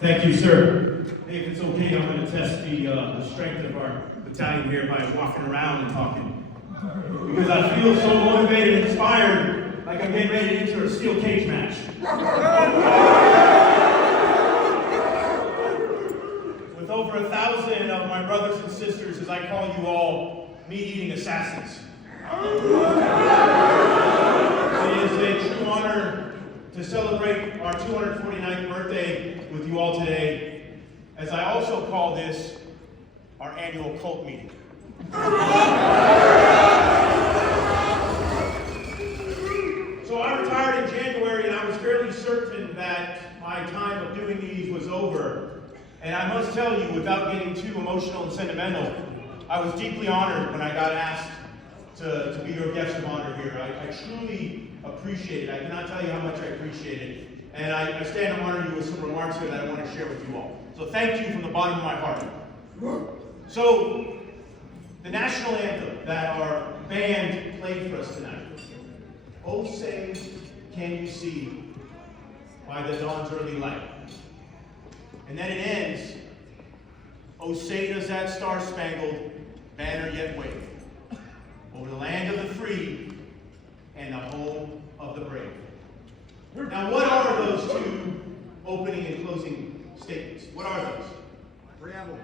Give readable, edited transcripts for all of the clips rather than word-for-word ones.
Thank you, sir. Hey, if it's okay, I'm going to test the strength of our battalion here by walking around and talking. Because I feel so motivated and inspired, like I'm getting ready to enter a steel cage match. With over 1,000 of my brothers and sisters, as I call you all, meat-eating assassins. It is a true honor to celebrate our 249th birthday with you all today, as I also call this our annual cult meeting. So I retired in January, and I was fairly certain that my time of doing these was over. And I must tell you, without getting too emotional and sentimental, I was deeply honored when I got asked to be your guest of honor here. I truly appreciate it. I cannot tell you how much I appreciate it. And I stand to honor you with some remarks here that I want to share with you all. So thank you from the bottom of my heart. So, the national anthem that our band played for us tonight. Oh, say, can you see by the dawn's early light? And then it ends, oh, say does that star-spangled banner yet wave over the land of the free and the home of the brave. Now, what are those two opening and closing statements? What are those? Preamble.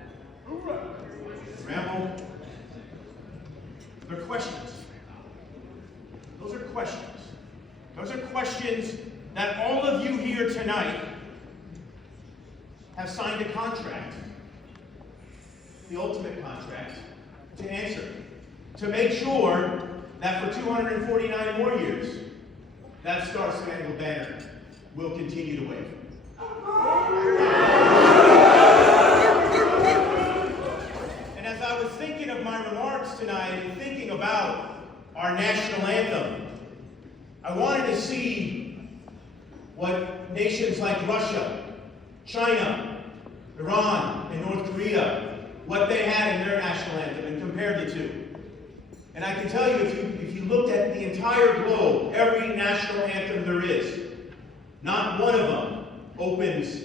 Preamble. They're questions. Those are questions. Those are questions that all of you here tonight have signed a contract, the ultimate contract, to answer. To make sure that for 249 more years, that Star-Spangled Banner will continue to wave. And as I was thinking of my remarks tonight and thinking about our national anthem, I wanted to see what nations like Russia, China, Iran, and North Korea, what they had in their national anthem and compared the two. And I can tell you, if you looked at the entire globe, every national anthem there is, not one of them opens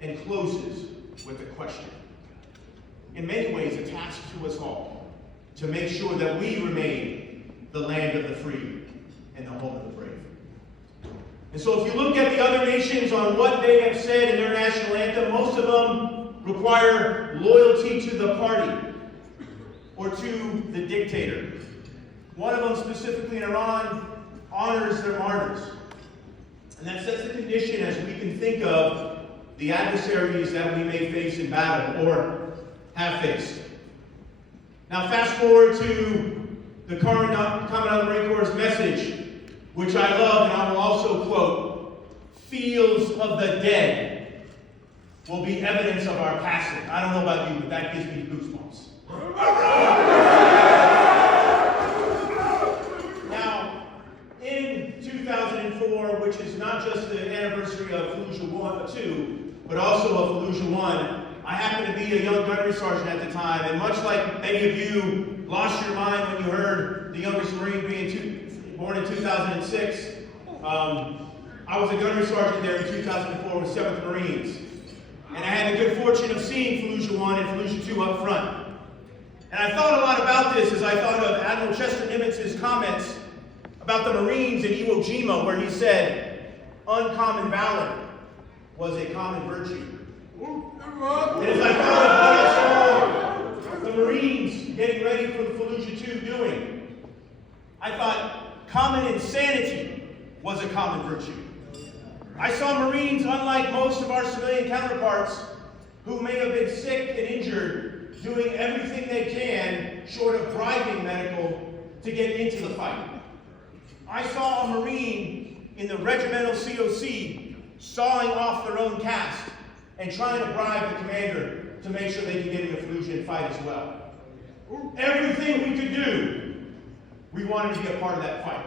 and closes with a question. In many ways, a task to us all to make sure that we remain the land of the free and the home of the brave. And so if you look at the other nations on what they have said in their national anthem, most of them require loyalty to the party or to the dictator. One of them, specifically in Iran, honors their martyrs. And that sets the condition as we can think of the adversaries that we may face in battle or have faced. Now fast forward to the Commandant of the Marine Corps' message, which I love, and I will also quote, "Fields of the dead will be evidence of our passing." I don't know about you, but that gives me goosebumps. Now, in 2004, which is not just the anniversary of Fallujah 2, but also of Fallujah 1, I happened to be a young gunnery sergeant at the time, and much like many of you lost your mind when you heard the youngest Marine being born in 2006, I was a gunnery sergeant there in 2004 with 7th Marines. And I had the good fortune of seeing Fallujah 1 and Fallujah 2 up front. And I thought a lot about this as I thought of Admiral Chester Nimitz's comments about the Marines in Iwo Jima, where he said, uncommon valor was a common virtue. And as I thought of what I saw the Marines getting ready for the Fallujah 2 doing, I thought common insanity was a common virtue. I saw Marines, unlike most of our civilian counterparts, who may have been sick and injured, doing everything they can, short of bribing medical, to get into the fight. I saw a Marine in the regimental COC sawing off their own cast and trying to bribe the commander to make sure they can get in the Fallujah and fight as well. Everything we could do, we wanted to be a part of that fight.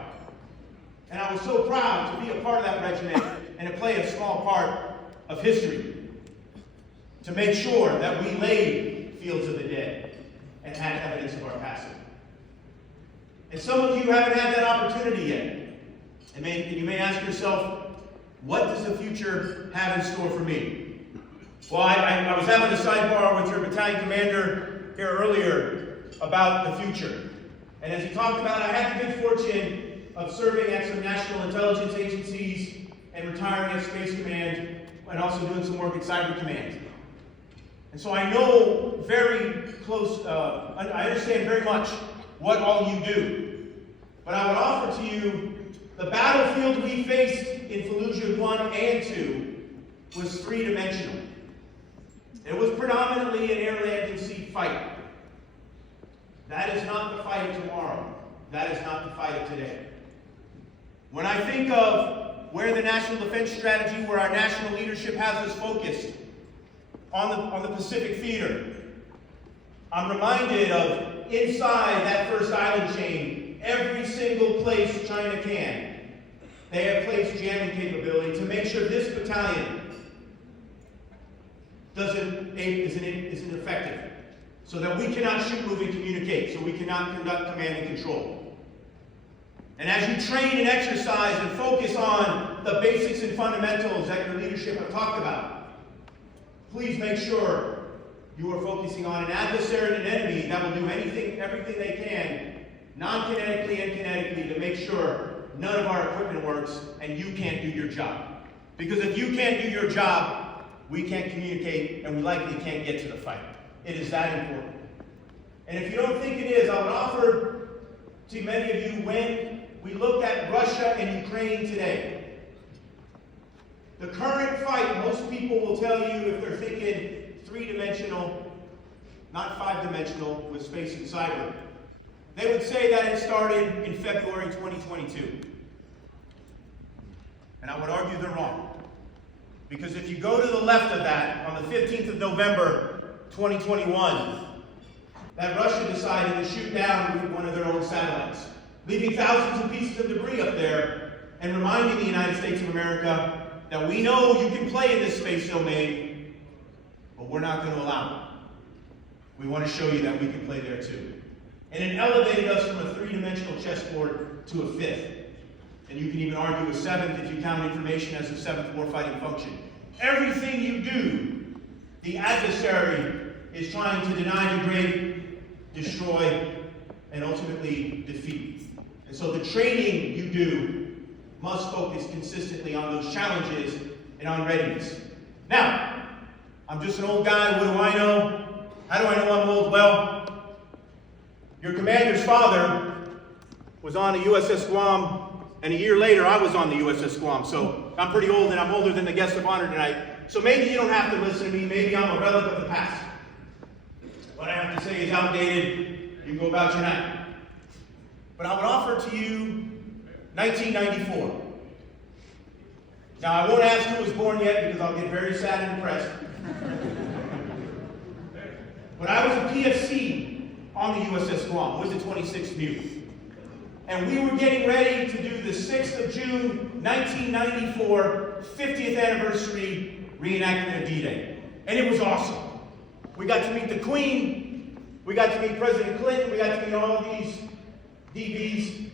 And I was so proud to be a part of that regiment and to play a small part of history to make sure that we laid fields of the dead and had evidence of our passing. And some of you haven't had that opportunity yet. And you may ask yourself, what does the future have in store for me? Well, I was having a sidebar with your battalion commander here earlier about the future. And as he talked about, I had the good fortune of serving at some national intelligence agencies and retiring at Space Command and also doing some work at Cyber Command. And so I know very close, I understand very much what all you do. But I would offer to you, the battlefield we faced in Fallujah 1 and 2 was three-dimensional. It was predominantly an air, land, and sea fight. That is not the fight of tomorrow. That is not the fight of today. When I think of where the National Defense Strategy, where our national leadership has us focused, on the Pacific Theater, I'm reminded of inside that first island chain, every single place China can, they have placed jamming capability to make sure this battalion isn't effective, so that we cannot shoot, move, and communicate, so we cannot conduct command and control. And as you train and exercise and focus on the basics and fundamentals that your leadership have talked about, please make sure you are focusing on an adversary and an enemy that will do everything they can, non-kinetically and kinetically, to make sure none of our equipment works and you can't do your job. Because if you can't do your job, we can't communicate and we likely can't get to the fight. It is that important. And if you don't think it is, I would offer to many of you, when we look at Russia and Ukraine today, the current fight, most people will tell you, if they're thinking three-dimensional, not five-dimensional with space and cyber, they would say that it started in February 2022. And I would argue they're wrong. Because if you go to the left of that, on the 15th of November 2021, that Russia decided to shoot down one of their own satellites, leaving thousands of pieces of debris up there and reminding the United States of America that we know you can play in this space domain, but we're not going to allow it. We want to show you that we can play there too. And it elevated us from a three-dimensional chessboard to a fifth. And you can even argue a seventh if you count information as a seventh warfighting function. Everything you do, the adversary is trying to deny, degrade, destroy, and ultimately defeat. And so the training you do must focus consistently on those challenges and on readiness. Now, I'm just an old guy. What do I know? How do I know I'm old? Well, your commander's father was on the USS Guam, and a year later I was on the USS Guam. So I'm pretty old, and I'm older than the guest of honor tonight. So maybe you don't have to listen to me. Maybe I'm a relic of the past. What I have to say is outdated. You can go about your night. But I would offer to you 1994. Now, I won't ask who was born yet because I'll get very sad and depressed. But I was a PFC on the USS Guam with the 26th MEU. And we were getting ready to do the 6th of June, 1994, 50th anniversary reenactment of D-Day. And it was awesome. We got to meet the Queen. We got to meet President Clinton. We got to meet all of these DBs.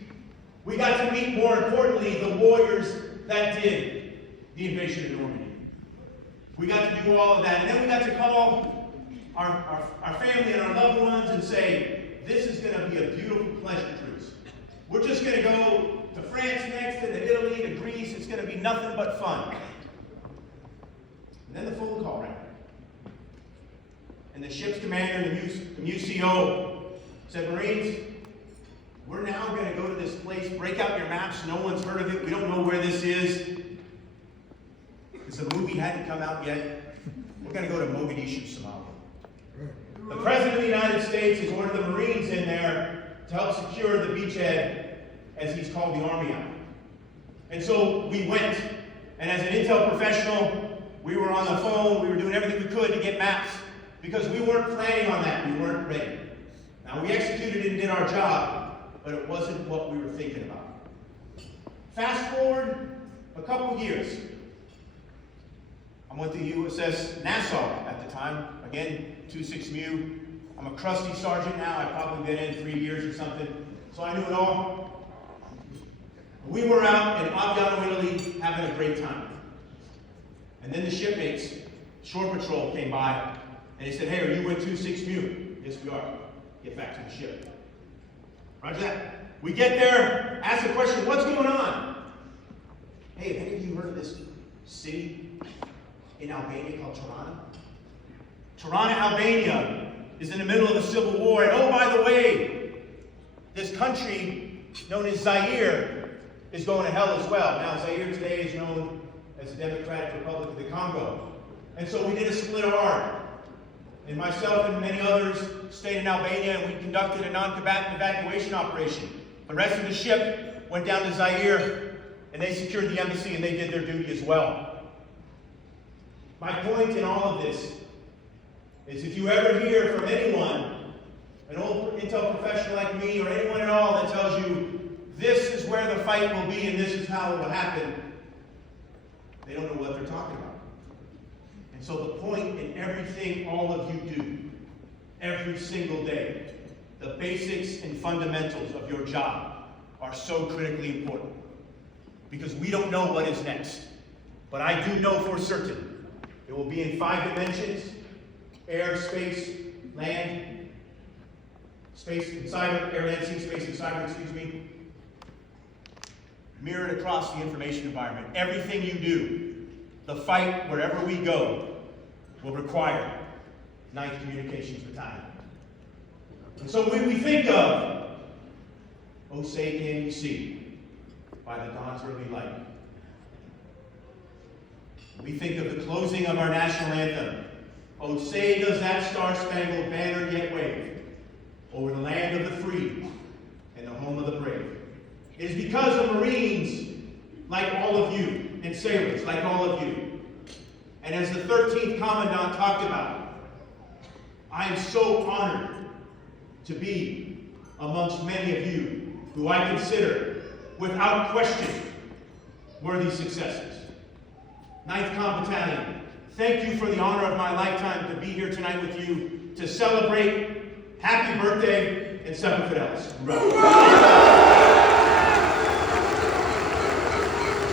We got to meet, more importantly, the warriors that did the invasion of Normandy. We got to do all of that. And then we got to call our family and our loved ones and say, this is going to be a beautiful pleasure cruise. We're just going to go to France next, and to Italy, to Greece. It's going to be nothing but fun. And then the phone call rang. And the ship's commander, the MUCO, said, Marines, we're now going to go to this place, break out your maps. No one's heard of it. We don't know where this is. Because the movie hadn't come out yet. We're going to go to Mogadishu, Somalia. The President of the United States has ordered the Marines in there to help secure the beachhead, as he's called the Army out. And so we went. And as an intel professional, we were on the phone. We were doing everything we could to get maps, because we weren't planning on that. We weren't ready. Now, we executed and did our job, but it wasn't what we were thinking about. Fast forward a couple years. I'm with the USS Nassau at the time. Again, 26 MEU. I'm a crusty sergeant now. I've probably been in 3 years or something. So I knew it all. We were out in Aviano, Italy, having a great time. And then the shipmates Shore Patrol came by, and they said, hey, are you with 26 Mu? Yes, we are. Get back to the ship. Roger that. We get there, ask the question, what's going on? Hey, have any of you heard of this city in Albania called Tirana? Tirana, Albania is in the middle of a civil war, and oh, by the way, this country known as Zaire is going to hell as well. Now, Zaire today is known as the Democratic Republic of the Congo. And so we did a split apart. And myself and many others stayed in Albania, and we conducted a non-combatant evacuation operation. The rest of the ship went down to Zaire, and they secured the embassy, and they did their duty as well. My point in all of this is if you ever hear from anyone, an old intel professional like me, or anyone at all that tells you this is where the fight will be and this is how it will happen, they don't know what they're talking about. And so the point in everything all of you do, every single day, the basics and fundamentals of your job are so critically important. Because we don't know what is next. But I do know for certain it will be in 5 dimensions: air, space, land, space and cyber, air, land, sea, space and cyber, mirrored across the information environment. Everything you do, the fight wherever we go, will require 9th Communications Battalion. And so when we think of "Oh Say Can You See" by the dawn's early light, we think of the closing of our national anthem, "Oh say does that star-spangled banner yet wave over the land of the free and the home of the brave." It is because of Marines like all of you, and sailors like all of you, and as the 13th Commandant talked about, I am so honored to be amongst many of you who I consider, without question, worthy successors. 9th Com Battalion, thank you for the honor of my lifetime to be here tonight with you to celebrate. Happy birthday and Semper Fidelis.